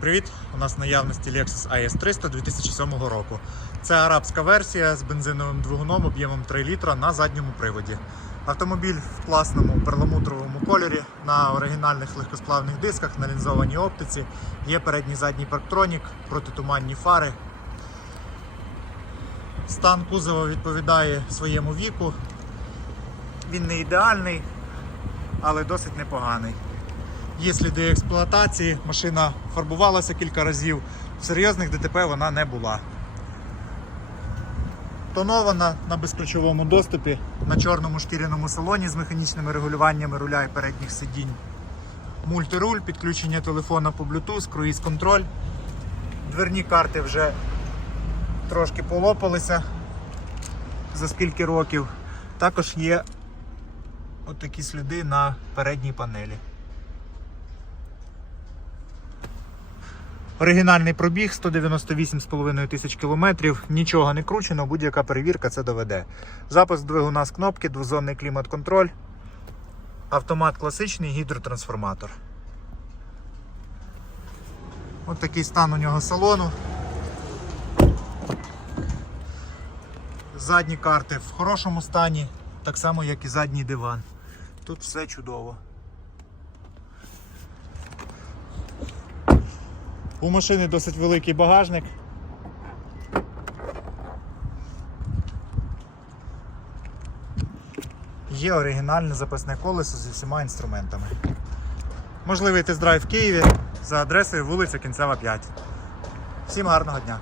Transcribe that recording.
Привіт! У нас в наявності Lexus IS 300 2007 року. Це арабська версія з бензиновим двигуном об'ємом 3 літра на задньому приводі. Автомобіль в класному перламутровому кольорі на оригінальних легкосплавних дисках на лінзованій оптиці. Є передній задній парктронік, протитуманні фари. Стан кузова відповідає своєму віку. Він не ідеальний, але досить непоганий. Є сліди експлуатації, машина фарбувалася кілька разів, в серйозних ДТП вона не була. Тонована на безключовому доступі, на чорному шкіряному салоні з механічними регулюваннями руля і передніх сидінь. Мультируль, підключення телефона по Bluetooth, круїз-контроль. Дверні карти вже трошки полопалися за скільки років. Також є отакі сліди на передній панелі. Оригінальний пробіг 198,5 тисяч кілометрів, нічого не кручено, будь-яка перевірка це доведе. Запуск двигуна з кнопки, двозонний клімат-контроль, автомат класичний, гідротрансформатор. Ось такий стан у нього салону. Задні карти в хорошому стані, так само як і задній диван. Тут все чудово. У машини досить великий багажник. Є оригінальне запасне колесо зі всіма інструментами. Можливий тест-драйв в Києві за адресою вулиця Кінцева 5. Всім гарного дня!